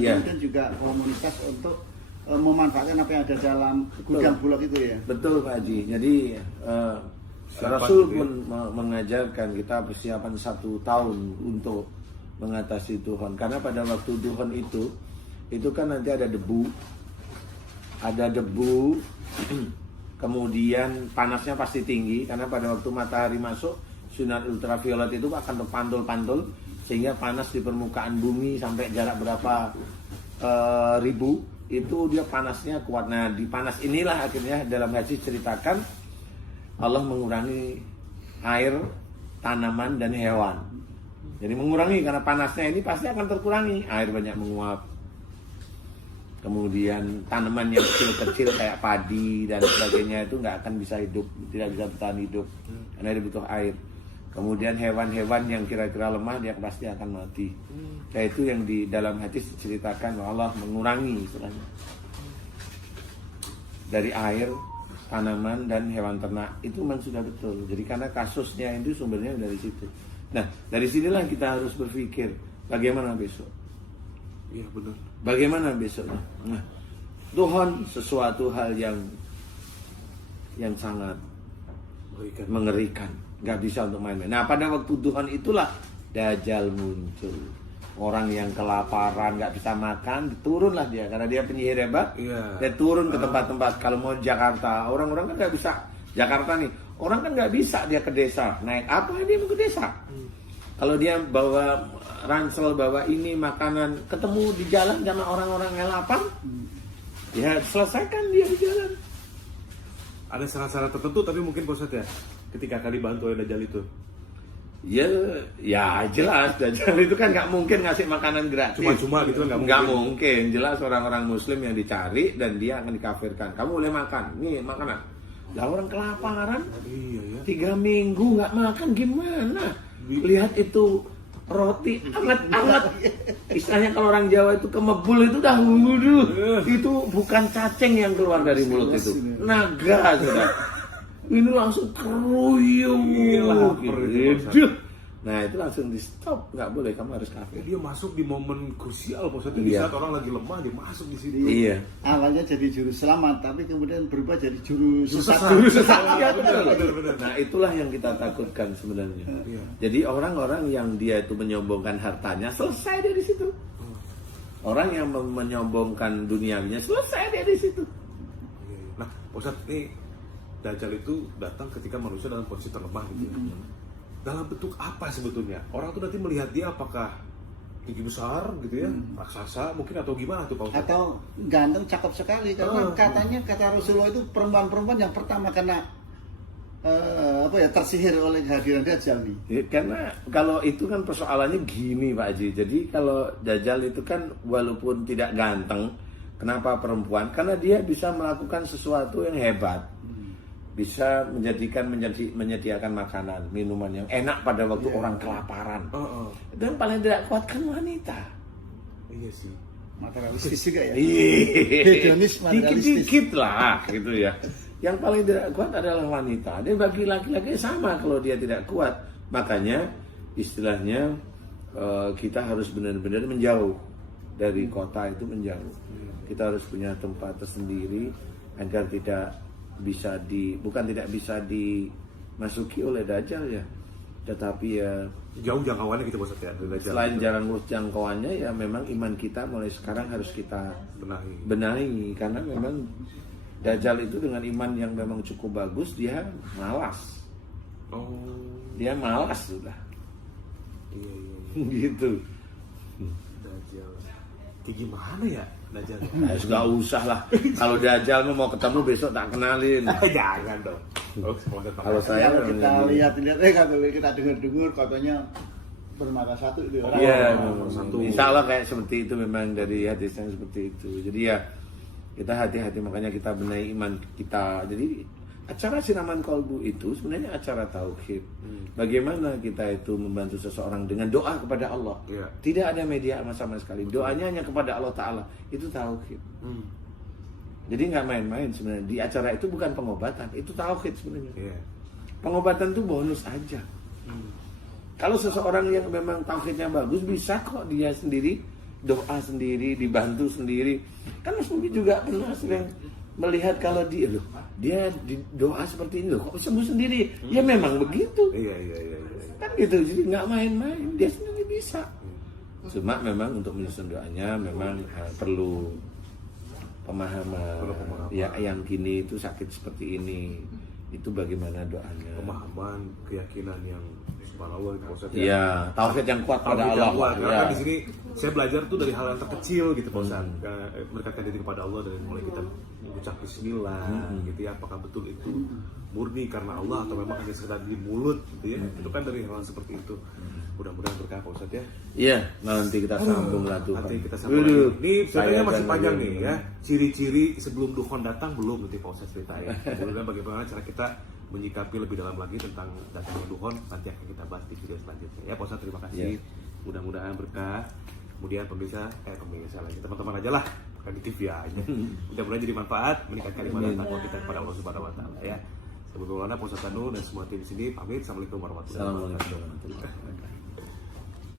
kemudian juga komunitas untuk memanfaatkan apa yang ada dalam gudang bulog itu ya. Betul Pak Haji. Jadi Rasul pun mengajarkan kita persiapan 1 tahun untuk mengatasi duhon. Karena pada waktu duhon itu kan nanti ada debu, kemudian panasnya pasti tinggi karena pada waktu matahari masuk sinar ultraviolet itu akan terpantul-pantul sehingga panas di permukaan bumi sampai jarak berapa ribu itu dia panasnya kuat. Nah di panas inilah akhirnya dalam hadis ceritakan Allah mengurangi air, tanaman dan hewan. Jadi mengurangi karena panasnya ini pasti akan terkurangi, air banyak menguap. Kemudian tanaman yang kecil-kecil kayak padi dan sebagainya itu nggak akan bisa hidup, tidak bisa bertahan hidup karena dia butuh air. Kemudian hewan-hewan yang kira-kira lemah dia pasti akan mati. Nah itu yang di dalam hadis diceritakan bahwa Allah mengurangi istilahnya dari air, tanaman dan hewan ternak itu memang sudah betul. Jadi karena kasusnya itu sumbernya dari situ. Nah dari sinilah kita harus berpikir bagaimana besok. Iya benar. Bagaimana besoknya? Nah, Tuhan sesuatu hal yang sangat mengerikan, nggak bisa untuk main-main. Nah, pada waktu Tuhan itulah Dajjal muncul. Orang yang kelaparan, nggak bisa makan, turunlah dia karena dia penyihir hebat. Iya. Dia turun ke tempat-tempat. Kalau mau Jakarta, orang-orang kan nggak bisa. Jakarta nih, orang kan nggak bisa dia ke desa. Naik apa dia mau ke desa? Kalau dia bawa ransel, bawa ini makanan, ketemu di jalan sama orang-orang yang lapar, ya selesaikan dia di jalan. Ada syarat-syarat tertentu tapi mungkin Pak Ustadz ya, ketika akan dibantu oleh Dajjal itu. Ya jelas Dajjal itu kan nggak mungkin ngasih makanan gratis. Cuma-cuma gitu kan nggak mungkin. Jelas orang-orang Muslim yang dicari dan dia akan dikafirkan. Kamu boleh makan, nih makanan. Lah orang kelaparan, Iya ya. 3 minggu nggak makan gimana? Lihat itu roti anget-anget. Istilahnya kalau orang Jawa itu kemebul itu dah wuduh. Itu bukan cacing yang keluar dari mulut itu. Naga sudah. Ini langsung keruyung. Gitu. Nah itu langsung di stop, nggak boleh, kamu harus kafir. Dia masuk di momen krusial Pak Ustadz, di saat orang lagi lemah dia masuk di sini. Iya. Awalnya jadi juru selamat, tapi kemudian berubah jadi juru sesat. Iya, benar. Nah itulah yang kita takutkan sebenarnya. Iya. Jadi orang-orang yang dia itu menyombongkan hartanya selesai dia di situ. Orang yang menyombongkan duniawinya selesai dia di situ. Nah Pak Ustadz, nih Dajjal itu datang ketika manusia dalam kondisi terlemah gitu. Dalam bentuk apa sebetulnya? Orang tuh nanti melihat dia apakah tinggi besar gitu ya, raksasa mungkin atau gimana tuh Pak Ustadz? Atau ganteng, cakep sekali karena katanya kata Rasulullah itu perempuan-perempuan yang pertama kena tersihir oleh kehadiran Dajjal nih. Ya, karena kalau itu kan persoalannya gini Pak Haji. Jadi kalau Dajjal itu kan walaupun tidak ganteng, kenapa perempuan? Karena dia bisa melakukan sesuatu yang hebat. Bisa menyediakan makanan, minuman yang enak pada waktu orang kelaparan. Dan paling tidak kuat kan wanita. Iya sih. Materialistis juga ya. Hedonis, dikit-dikit lah gitu ya. Yang paling tidak kuat adalah wanita. Dan bagi laki-laki sama kalau dia tidak kuat. Makanya istilahnya kita harus benar-benar menjauh dari kota itu, menjauh. Kita harus punya tempat tersendiri agar tidak bisa dimasuki oleh Dajjal ya. Tetapi ya jauh jangkauannya gitu Pak Ustadz ya. Selain jarang lurus jangkauannya ya memang iman kita mulai sekarang harus kita benahi karena memang Dajjal itu dengan iman yang memang cukup bagus dia malas. Dia malas sudah. Iya. Gitu. Dajjal. Kayak gimana ya Dajjal? Nah, nggak usah lah. Kalau Dajjal mau ketemu besok tak kenalin. Jangan dong. Kalau saya kita lihat-lihat kalau kita dengar katanya bermata satu itu orang. Iya, satu. Insya Allah kayak seperti itu memang dari hadis yang seperti itu. Jadi ya kita hati-hati makanya kita benahi iman kita. Jadi acara Siraman Kolbu itu sebenarnya acara tauhid. Bagaimana kita itu membantu seseorang dengan doa kepada Allah. Tidak ada media sama sekali. Doanya hanya kepada Allah Ta'ala. Itu tauhid. Jadi nggak main-main sebenarnya. Di acara itu bukan pengobatan, itu tauhid sebenarnya. Pengobatan itu bonus aja. Kalau seseorang yang memang tauhidnya bagus bisa kok dia sendiri doa sendiri, dibantu sendiri. Kan Mas Bobi juga pernah sering melihat kalau dia doa seperti ini loh, kok sembuh sendiri. Ya memang begitu. Iya. Kan gitu, jadi nggak main-main, dia sendiri bisa. Cuma memang untuk menyusun doanya memang perlu pemahaman. Ya yang gini itu sakit seperti ini, itu bagaimana doanya. Pemahaman, keyakinan yang subhanallah itu Pak Ustadz ya. Iya, tauhid yang kuat pada Tauhid Allah. yang kuat. Karena Ya. kan di sini saya belajar tuh dari hal yang terkecil gitu Pak Ustadz. Mendekatkan diri kepada Allah dari mulai kita mengucap bismillah gitu ya. Apakah betul itu murni karena Allah atau memang hanya sekedar di mulut gitu ya. Itu kan dari hal seperti itu. Mudah-mudahan berkah Pak Ustadz ya. Iya, nanti kita sambung lah tuh. Nanti kita sambung lagi. Ini ceritanya masih panjang nih ya. ya. Ciri-ciri sebelum dukhon datang belum nanti Pak Ustadz ceritain. Kemudian bagaimana cara kita menyikapi lebih dalam lagi tentang datangnya dukhon nanti akan kita bahas di video selanjutnya. Ya Pak Ustadz terima kasih. Ya. Mudah-mudahan berkah. Kemudian pemirsa lagi teman-teman aja lah, bukan di TV aja. Mudah-mudahan jadi manfaat meningkatkan ibadah takwa kita kepada Allah Subhanahu Wa Taala ya. Sebelumnya Pak Ustadz Tanu dan semua tim di sini pamit. Assalamualaikum warahmatullahi wabarakatuh. Assalamualaikum warahmatullahi wabarakatuh.